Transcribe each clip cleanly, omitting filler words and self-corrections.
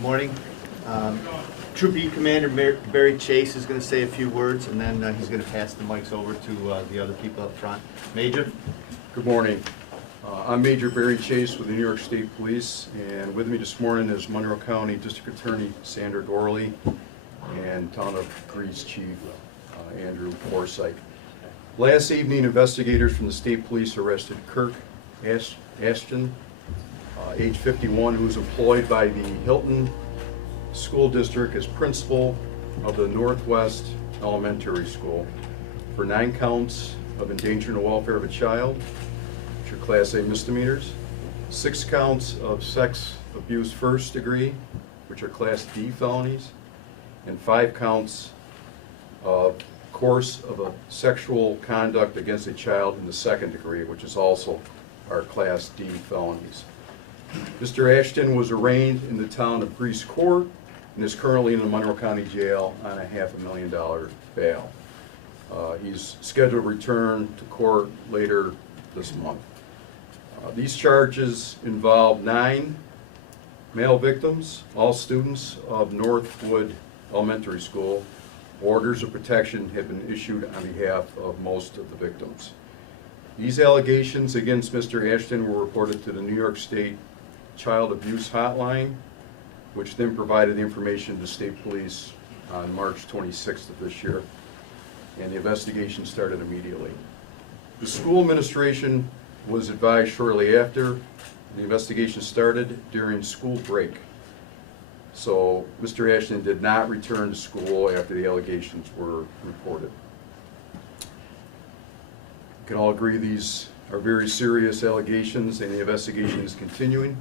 Morning. Troop E Commander Barry Chase is going to say a few words, and then he's going to pass the mics over to the other people up front. Major? Good morning. I'm Major Barry Chase with the New York State Police, and with me this morning is Monroe County District Attorney Sandra Dorley and Town of Greece Chief Andrew Forsythe. Last evening, investigators from the State Police arrested Kirk Ashton, age 51, who was employed by the Hilton School District as principal of the Northwest Elementary School for 9 counts of endangering the welfare of a child, which are Class A misdemeanors, 6 counts of sex abuse first degree, which are Class D felonies, and 5 counts of course of a sexual conduct against a child in the second degree, which is also our Class D felonies. Mr. Ashton was arraigned in the town of Greece Court and is currently in the Monroe County Jail on a $500,000 bail. He's scheduled to return to court later this month. These charges involve 9 male victims, all students of Northwood Elementary School. Orders of protection have been issued on behalf of most of the victims. These allegations against Mr. Ashton were reported to the New York State Child Abuse Hotline, which then provided the information to State Police on March 26th of this year, and the investigation started immediately. The school administration was advised shortly after the investigation started during school break. So Mr. Ashton did not return to school after the allegations were reported. We can all agree these are very serious allegations and the investigation is continuing.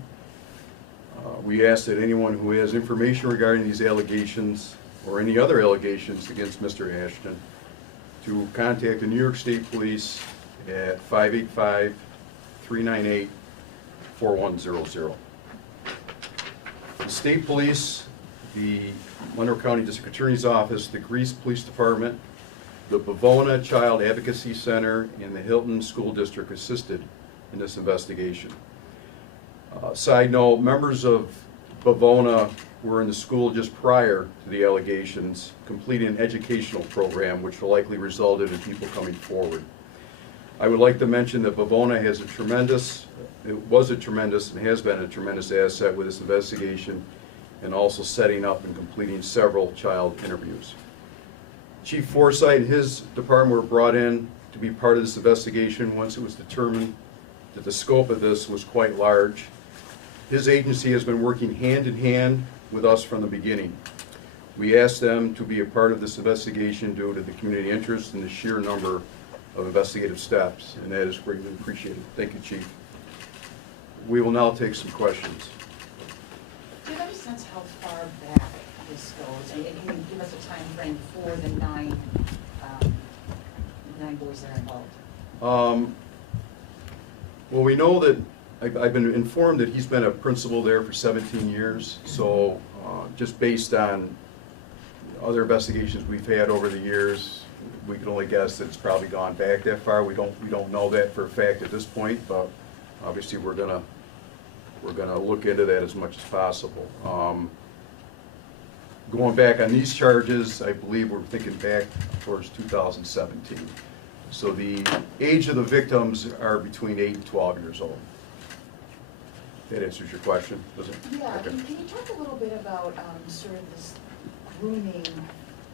We ask that anyone who has information regarding these allegations or any other allegations against Mr. Ashton to contact the New York State Police at 585-398-4100. The State Police, the Monroe County District Attorney's Office, the Greece Police Department, the Bavona Child Advocacy Center, and the Hilton School District assisted in this investigation. Side note, members of Bavona were in the school just prior to the allegations, completing an educational program which will likely result in people coming forward. I would like to mention that Bavona has was a tremendous and has been a tremendous asset with this investigation and also setting up and completing several child interviews. Chief Forsythe and his department were brought in to be part of this investigation once it was determined that the scope of this was quite large. His agency has been working hand in hand with us from the beginning. We asked them to be a part of this investigation due to the community interest and the sheer number of investigative steps, and that is greatly appreciated. Thank you, Chief. We will now take some questions. Do you have any sense how far back this goes? And can you give us a time frame for the 9 boys that are involved? Well, we know that I've been informed that he's been a principal there for 17 years, so just based on other investigations we've had over the years, we can only guess that it's probably gone back that far. We don't know that for a fact at this point, but obviously we're gonna look into that as much as possible. Going back on these charges, I believe we're thinking back towards 2017. So the age of the victims are between 8 and 12 years old. That answers your question, does it? Yeah, Okay. can you talk a little bit about sort of this grooming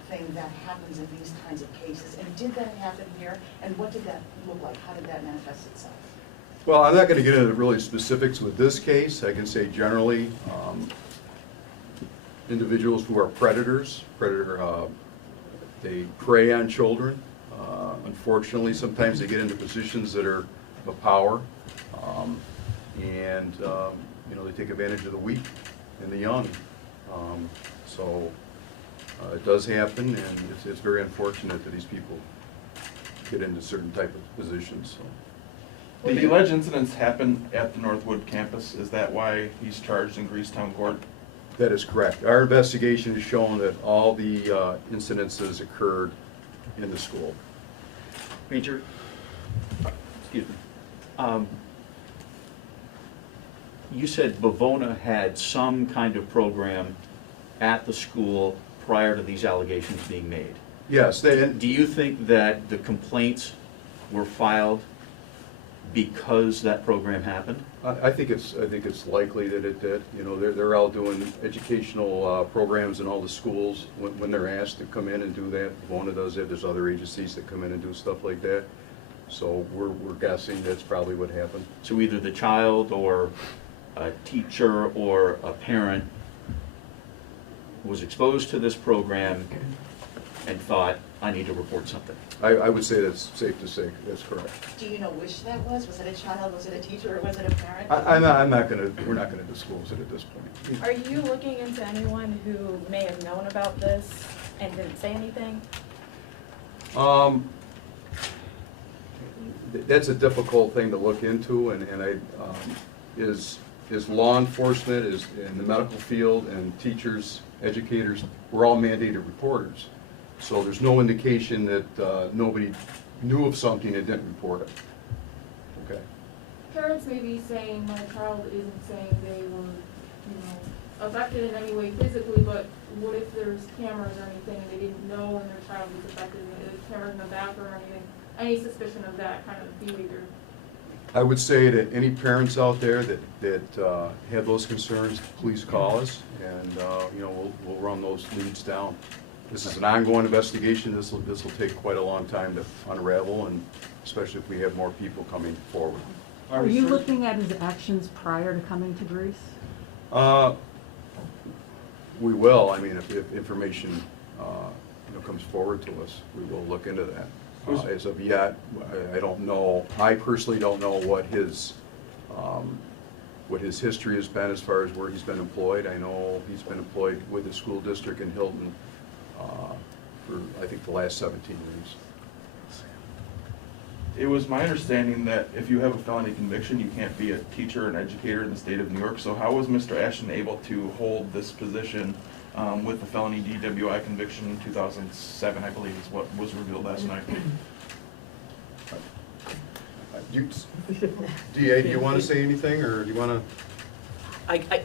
thing that happens in these kinds of cases? And did that happen here? And what did that look like? How did that manifest itself? Well, I'm not going to get into really specifics with this case. I can say generally, individuals who are predators, they prey on children. Unfortunately, sometimes they get into positions that are of power, and they take advantage of the weak and the young. So it does happen, and it's very unfortunate that these people get into certain type of positions. So. Did the alleged incidents happen at the Northwood campus? Is that why he's charged in Greecetown Court? That is correct. Our investigation has shown that all the incidences occurred in the school. Major, excuse me. you said Bavona had some kind of program at the school prior to these allegations being made. Yes, Do you think that the complaints were filed because that program happened? I think it's likely that it did. You know, they're out doing educational programs in all the schools when they're asked to come in and do that. Bona does it. There's other agencies that come in and do stuff like that. So we're guessing that's probably what happened. So either the child or a teacher or a parent was exposed to this program and thought, I need to report something. I would say that's safe to say. That's correct. Do you know which that was? Was it a child, was it a teacher, or was it a parent? I'm not gonna, we're not gonna disclose it at this point. Are you looking into anyone who may have known about this and didn't say anything? That's a difficult thing to look into, and is law enforcement, is in the medical field, and teachers, educators, we're all mandated reporters. So there's no indication that nobody knew of something and didn't report it. Okay. Parents may be saying, my child isn't saying they were, affected in any way physically, but what if there's cameras or anything and they didn't know when their child was affected, and there's cameras in the bathroom or anything? Any suspicion of that kind of behavior? I would say that any parents out there that have those concerns, please call us, and we'll run those leads down. This is an ongoing investigation. This will take quite a long time to unravel, and especially if we have more people coming forward. Are you looking at his actions prior to coming to Greece? We will. I mean, if information comes forward to us, we will look into that. As of yet, I don't know. I personally don't know what his history has been as far as where he's been employed. I know he's been employed with the school district in Hilton for, I think, the last 17 years. It was my understanding that if you have a felony conviction, you can't be a teacher or an educator in the state of New York. So how was Mr. Ashton able to hold this position with the felony DWI conviction in 2007, I believe is what was revealed last night? DA, do you want to say anything, or do you want to?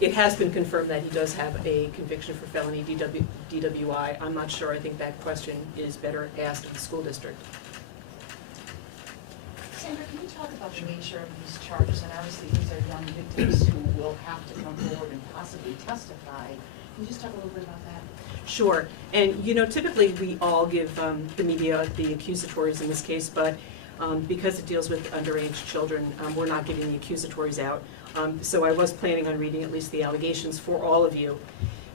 It has been confirmed that he does have a conviction for felony DWI. I'm not sure. I think that question is better asked of the school district. Sandra, can you talk about the nature of these charges? And obviously, these are young victims who will have to come forward and possibly testify. Can you just talk a little bit about that? Sure. And, typically we all give the media the accusatories in this case, but because it deals with underage children, we're not giving the accusatories out. So I was planning on reading at least the allegations for all of you.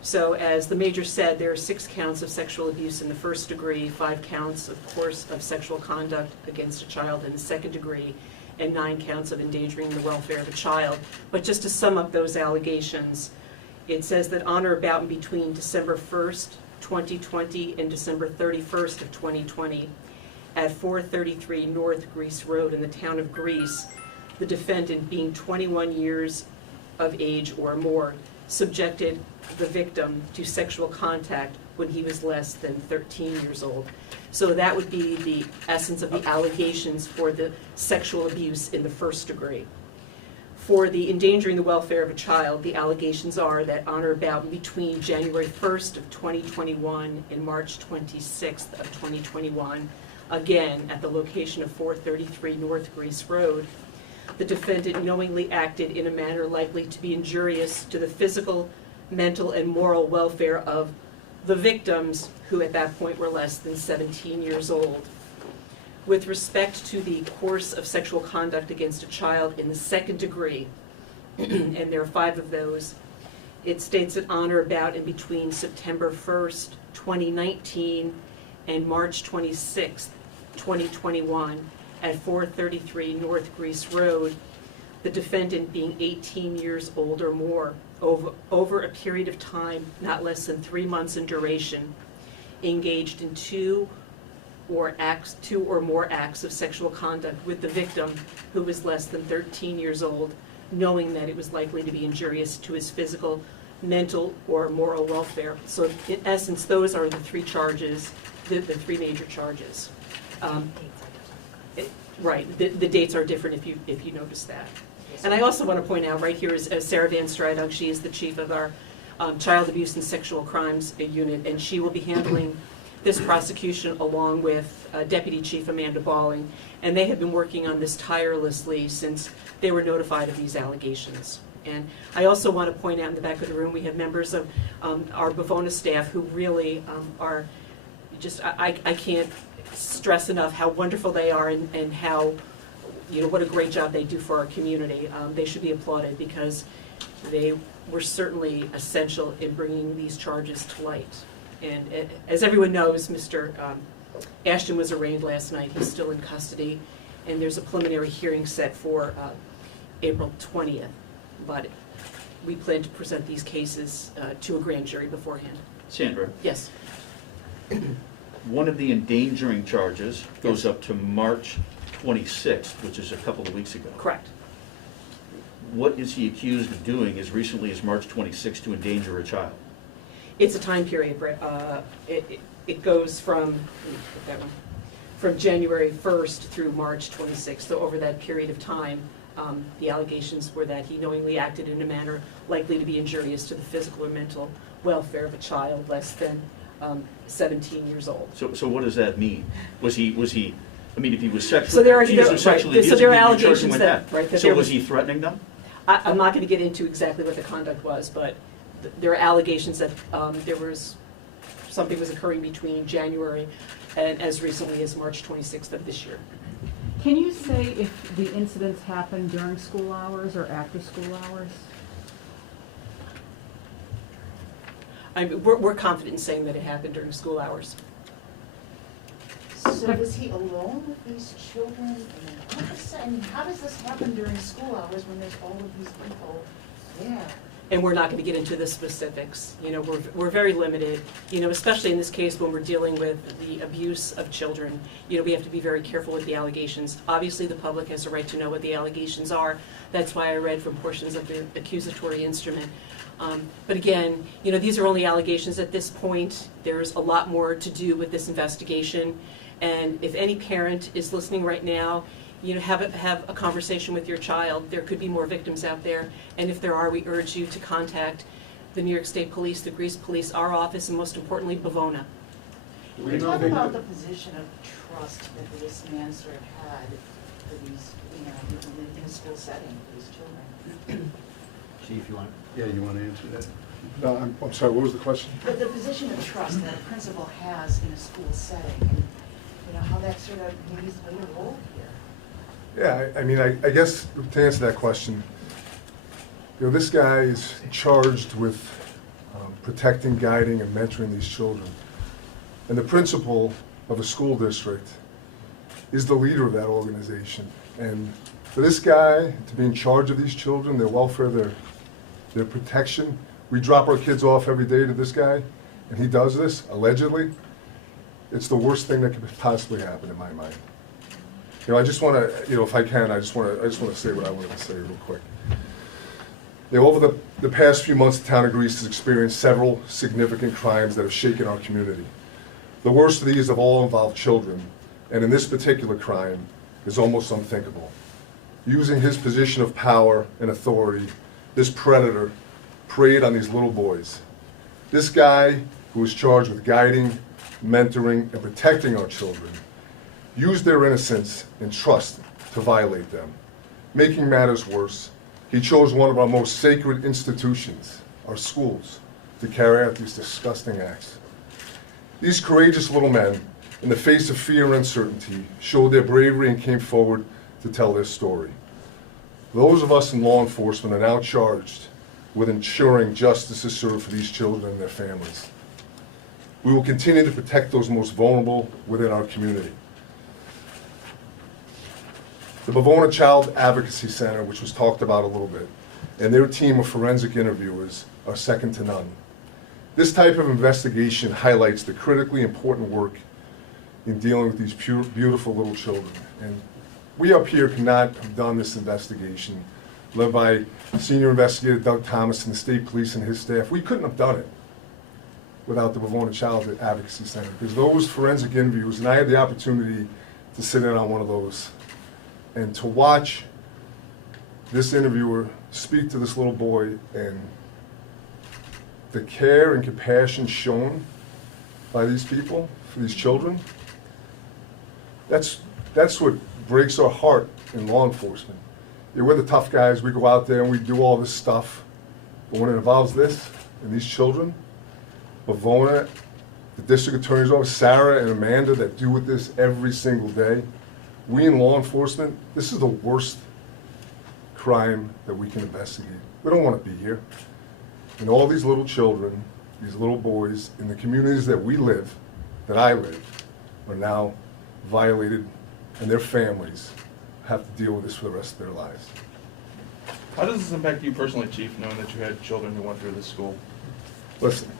So as the major said, there are 6 counts of sexual abuse in the first degree, 5 counts, of course, of sexual conduct against a child in the second degree, and 9 counts of endangering the welfare of a child. But just to sum up those allegations, it says that on or about and between December 1st, 2020 and December 31st of 2020, at 433 North Greece Road in the town of Greece, the defendant, being 21 years of age or more, subjected the victim to sexual contact when he was less than 13 years old. So that would be the essence of the allegations for the sexual abuse in the first degree. For the endangering the welfare of a child, the allegations are that on or about between January 1st of 2021 and March 26th of 2021, again at the location of 433 North Greece Road, the defendant knowingly acted in a manner likely to be injurious to the physical, mental, and moral welfare of the victims, who at that point were less than 17 years old. With respect to the course of sexual conduct against a child in the second degree, and there are 5 of those, it states that on or about and between September 1st, 2019 and March 26th, 2021, at 433 North Greece Road, the defendant, being 18 years old or more, over a period of time not less than 3 months in duration, engaged in 2 or more acts of sexual conduct with the victim, who was less than 13 years old, knowing that it was likely to be injurious to his physical, mental, or moral welfare. So in essence, those are the 3 charges, the 3 major charges. Right, the dates are different if you notice that. And I also want to point out, right here is Sarah Van Stradog. She is the chief of our Child Abuse and Sexual Crimes Unit, and she will be handling this prosecution along with Deputy Chief Amanda Balling. And they have been working on this tirelessly since they were notified of these allegations. And I also want to point out in the back of the room, we have members of our Bavona staff who really are just, I can't stress enough how wonderful they are and how, what a great job they do for our community. They should be applauded because they were certainly essential in bringing these charges to light. And as everyone knows, Mr. Ashton was arraigned last night. He's still in custody, and there's a preliminary hearing set for April 20th. But we plan to present these cases to a grand jury beforehand. Sandra, Yes. one of the endangering charges goes up to March 26th, which is a couple of weeks ago. Correct. What is he accused of doing as recently as March 26th to endanger a child? It's a time period, Brett. It goes from, let me put that one, from January 1st through March 26th. So over that period of time, the allegations were that he knowingly acted in a manner likely to be injurious to the physical or mental welfare of a child less than 17 years old. So what does that mean? Was he? I mean, if he was sexually, So there are, accused of sexually right, so there are abusing, you'd be charging allegations with that, right, that So there was he threatening them? I'm not going to get into exactly what the conduct was, but there are allegations that there was something was occurring between January and as recently as March 26th of this year. Can you say if the incidents happened during school hours or after school hours? We're confident in saying that it happened during school hours. So was he alone with these children? How does this happen during school hours when there's all of these people there? And we're not going to get into the specifics. We're very limited, especially in this case when we're dealing with the abuse of children. We have to be very careful with the allegations. Obviously, the public has a right to know what the allegations are. That's why I read from portions of the accusatory instrument. But again, these are only allegations at this point. There's a lot more to do with this investigation. And if any parent is listening right now, have a conversation with your child. There could be more victims out there, and if there are, we urge you to contact the New York State Police, the Greece Police, our office, and most importantly, Bavona. We talk about the position of trust that this man sort of had for these, in a school setting for these children. Chief, you want? Yeah, you want to answer that? No, I'm sorry, what was the question? The position of trust that a principal has in a school setting, and how that sort of maybe played a role here. Yeah, I mean, I guess to answer that question, this guy is charged with protecting, guiding, and mentoring these children. And the principal of a school district is the leader of that organization. And for this guy to be in charge of these children, their welfare, their protection, we drop our kids off every day to this guy, and he does this, allegedly. It's the worst thing that could possibly happen in my mind. I just want to, if I can, I just want to say what I wanted to say real quick. Over the past few months, the town of Greece has experienced several significant crimes that have shaken our community. The worst of these have all involved children, and in this particular crime is almost unthinkable. Using his position of power and authority, this predator preyed on these little boys. This guy, who was charged with guiding, mentoring, and protecting our children, used their innocence and trust to violate them. Making matters worse, he chose one of our most sacred institutions, our schools, to carry out these disgusting acts. These courageous little men, in the face of fear and uncertainty, showed their bravery and came forward to tell their story. Those of us in law enforcement are now charged with ensuring justice is served for these children and their families. We will continue to protect those most vulnerable within our community. The Bavona Child Advocacy Center, which was talked about a little bit, and their team of forensic interviewers are second to none. This type of investigation highlights the critically important work in dealing with these pure, beautiful little children. And we up here cannot have done this investigation, led by Senior Investigator Doug Thomas and the State Police and his staff. We couldn't have done it without the Bavona Child Advocacy Center, because those forensic interviews, and I had the opportunity to sit in on one of those, and to watch this interviewer speak to this little boy, and the care and compassion shown by these people for these children, that's what breaks our heart in law enforcement. Yeah, we're the tough guys, we go out there and we do all this stuff, but when it involves this and these children, Bavona, the district attorney's office, Sarah and Amanda that deal with this every single day, we in law enforcement, this is the worst crime that we can investigate. We don't want to be here. And all these little children, these little boys, in the communities that we live, that I live, are now violated, and their families have to deal with this for the rest of their lives. How does this impact you personally, Chief, knowing that you had children who went through this school? Listen,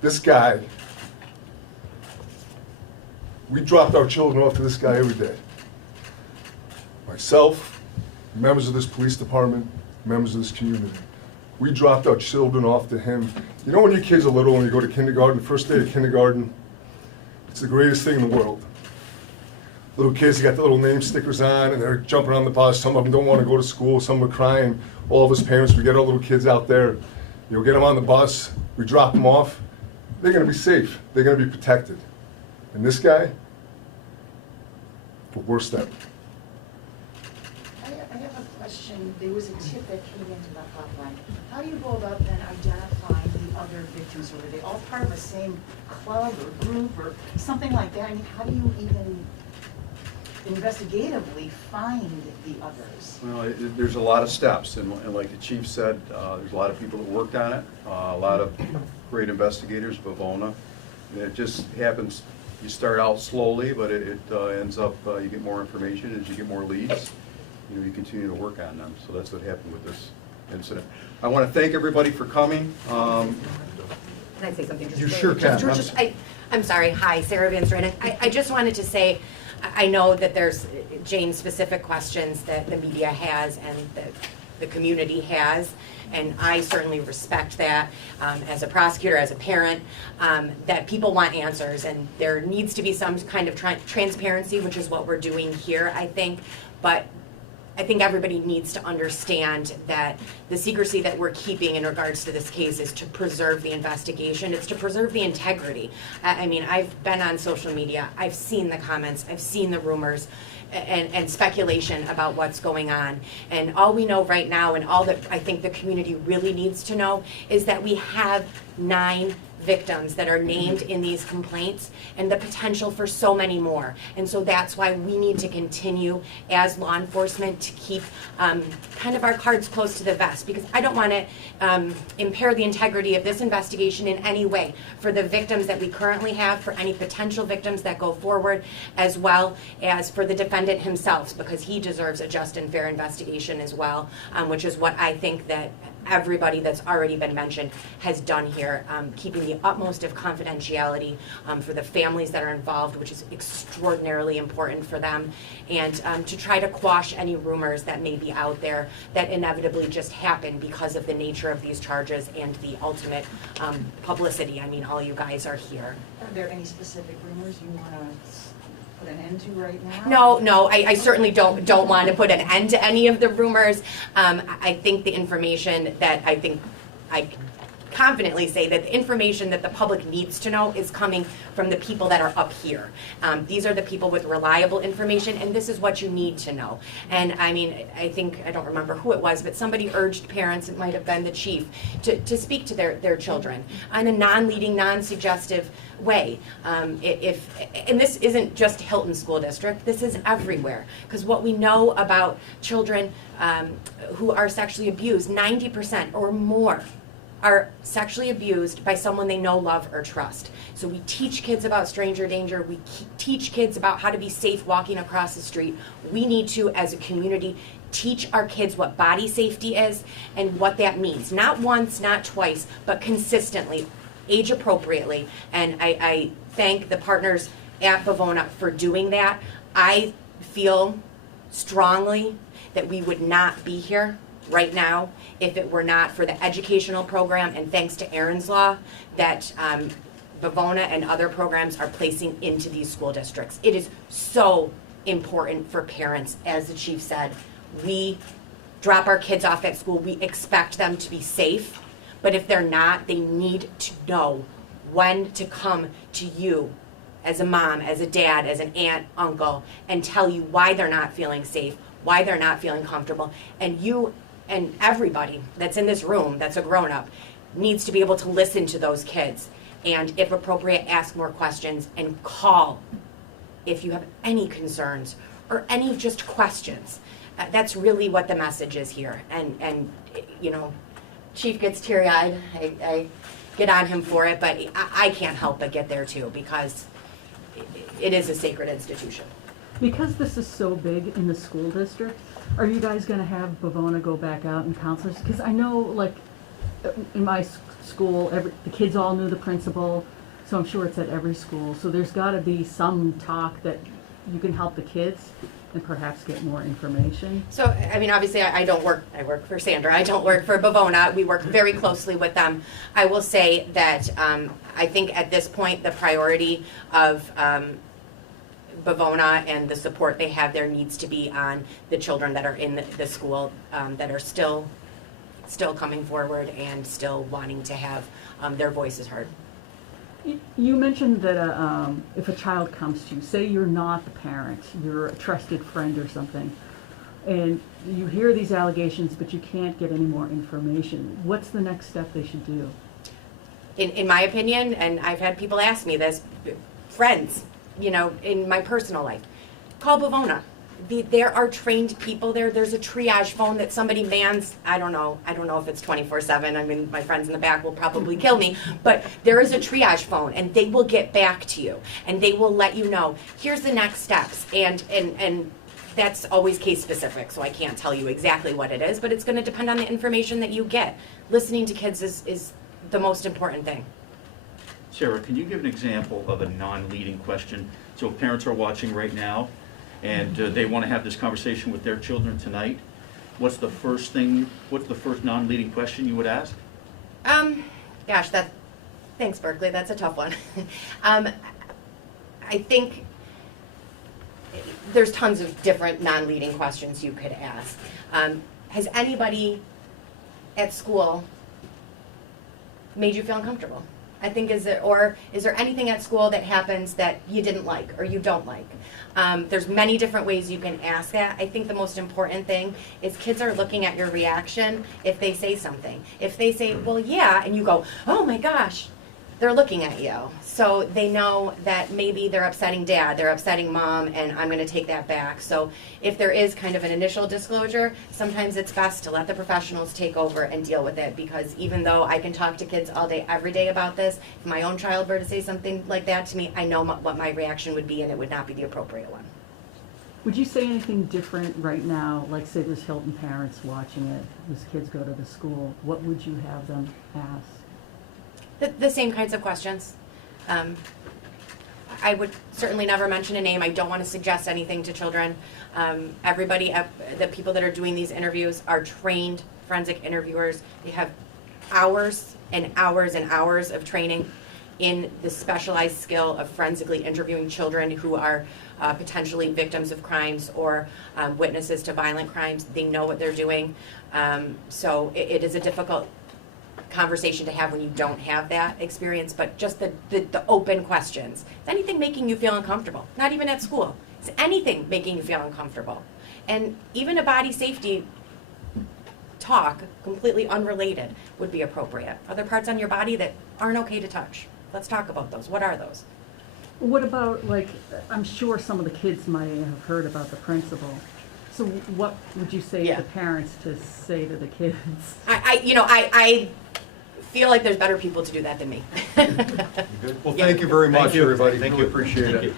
this guy, we dropped our children off to this guy every day. Myself, members of this police department, members of this community. We dropped our children off to him. You know when your kids are little and you go to kindergarten, first day of kindergarten, it's the greatest thing in the world. Little kids, they got the little name stickers on and they're jumping on the bus. Some of them don't want to go to school, some are crying. All of us parents, we get our little kids out there, get them on the bus, we drop them off. They're gonna be safe, they're gonna be protected. And this guy, the worst ever. I have a question. There was a tip that came into the hotline. How do you go about then identifying the other victims? Were they all part of the same club or group or something like that? I mean, how do you even investigatively find the others? Well, there's a lot of steps, and like the chief said, there's a lot of people that worked on it, a lot of great investigators, Bavona. And it just happens, you start out slowly, but it ends up, you get more information as you get more leads. You continue to work on them. So that's what happened with this incident. I want to thank everybody for coming. Can I say something? You sure can. I'm sorry. Hi, Sarah Van Stranden. I just wanted to say, I know that there's Jane-specific questions that the media has and that the community has, and I certainly respect that as a prosecutor, as a parent, that people want answers, and there needs to be some kind of transparency, which is what we're doing here, I think. But I think everybody needs to understand that the secrecy that we're keeping in regards to this case is to preserve the investigation. It's to preserve the integrity. I mean, I've been on social media. I've seen the comments. I've seen the rumors and speculation about what's going on. And all we know right now, and all that I think the community really needs to know, is that we have 9 victims that are named in these complaints and the potential for so many more. And so that's why we need to continue as law enforcement to keep kind of our cards close to the vest, because I don't want to impair the integrity of this investigation in any way for the victims that we currently have, for any potential victims that go forward, as well as for the defendant himself, because he deserves a just and fair investigation as well, which is what I think that everybody that's already been mentioned has done here, keeping the utmost of confidentiality for the families that are involved, which is extraordinarily important for them, and to try to quash any rumors that may be out there that inevitably just happen because of the nature of these charges and the ultimate publicity. I mean, all you guys are here. Are there any specific rumors you want to put an end to right now? No, I certainly don't want to put an end to any of the rumors. I think the information that I confidently say that the information that the public needs to know is coming from the people that are up here. These are the people with reliable information, and this is what you need to know. And I mean, I don't remember who it was, but somebody urged parents, it might have been the chief, to speak to their children in a non-leading, non-suggestive way. And this isn't just Hilton School District, this is everywhere. Because what we know about children who are sexually abused, 90% or more are sexually abused by someone they know, love, or trust. So we teach kids about stranger danger. We teach kids about how to be safe walking across the street. We need to, as a community, teach our kids what body safety is and what that means. Not once, not twice, but consistently, age appropriately. And I thank the partners at Bavona for doing that. I feel strongly that we would not be here right now if it were not for the educational program, and thanks to Aaron's Law, that Bavona and other programs are placing into these school districts. It is so important for parents. As the chief said, we drop our kids off at school, we expect them to be safe, but if they're not, they need to know when to come to you as a mom, as a dad, as an aunt, uncle, and tell you why they're not feeling safe, why they're not feeling comfortable. And you and everybody that's in this room that's a grown-up needs to be able to listen to those kids and, if appropriate, ask more questions and call if you have any concerns or any just questions. That's really what the message is here. And you know, Chief gets teary-eyed. I get on him for it, but I can't help but get there too, because it is a sacred institution. Because this is so big in the school district, are you guys gonna have Bavona go back out and counselors? Because I know, like, in my school, the kids all knew the principal, so I'm sure it's at every school. So there's gotta be some talk that you can help the kids and perhaps get more information. So, I mean, obviously, I work for Sandra, I don't work for Bavona. We work very closely with them. I will say that I think at this point, the priority of Bavona and the support they have there needs to be on the children that are in the school that are still coming forward and still wanting to have their voices heard. You mentioned that if a child comes to you, say you're not the parent, you're a trusted friend or something, and you hear these allegations but you can't get any more information, what's the next step they should do? In my opinion, and I've had people ask me this, friends, you know, in my personal life, call Bavona. There are trained people there. There's a triage phone that somebody mans. I don't know if it's 24/7. I mean, my friends in the back will probably kill me, but there is a triage phone, and they will get back to you, and they will let you know, here's the next steps, and that's always case specific, so I can't tell you exactly what it is, but it's going to depend on the information that you get. Listening to kids is the most important thing. Sarah, can you give an example of a non-leading question? So if parents are watching right now, and they want to have this conversation with their children tonight, what's the first non-leading question you would ask? Gosh, thanks, Berkeley, that's a tough one. I think there's tons of different non-leading questions you could ask. Has anybody at school made you feel uncomfortable? I think is there anything at school that happens that you didn't like or you don't like? There's many different ways you can ask that. I think the most important thing is kids are looking at your reaction if they say something. If they say, well, yeah, and you go, oh my gosh, they're looking at you. So they know that maybe they're upsetting dad, they're upsetting mom, and I'm going to take that back. So if there is kind of an initial disclosure, sometimes it's best to let the professionals take over and deal with it, because even though I can talk to kids all day, every day about this, if my own child were to say something like that to me, I know what my reaction would be, and it would not be the appropriate one. Would you say anything different right now, like say there's Hilton parents watching it, whose kids go to the school, what would you have them ask? The same kinds of questions. I would certainly never mention a name. I don't want to suggest anything to children. Everybody, the people that are doing these interviews are trained forensic interviewers. They have hours and hours and hours of training in the specialized skill of forensically interviewing children who are potentially victims of crimes or witnesses to violent crimes. They know what they're doing. So it is a difficult conversation to have when you don't have that experience, but just the open questions. Is anything making you feel uncomfortable? Not even at school. Is anything making you feel uncomfortable? And even a body safety talk, completely unrelated, would be appropriate. Other parts on your body that aren't okay to touch. Let's talk about those. What are those? What about, like, I'm sure some of the kids might have heard about the principal. So what would you say to the parents to say to the kids? I feel like there's better people to do that than me. Well, thank you very much, everybody. Thank Really you. appreciate Thank it. you.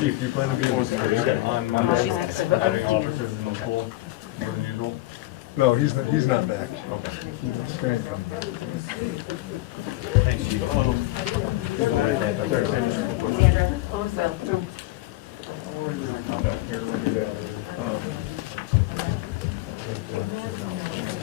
Chief, do you plan to be on Monday? Having officers in the pool more than usual? No, he's not back. Okay. He's going to come back.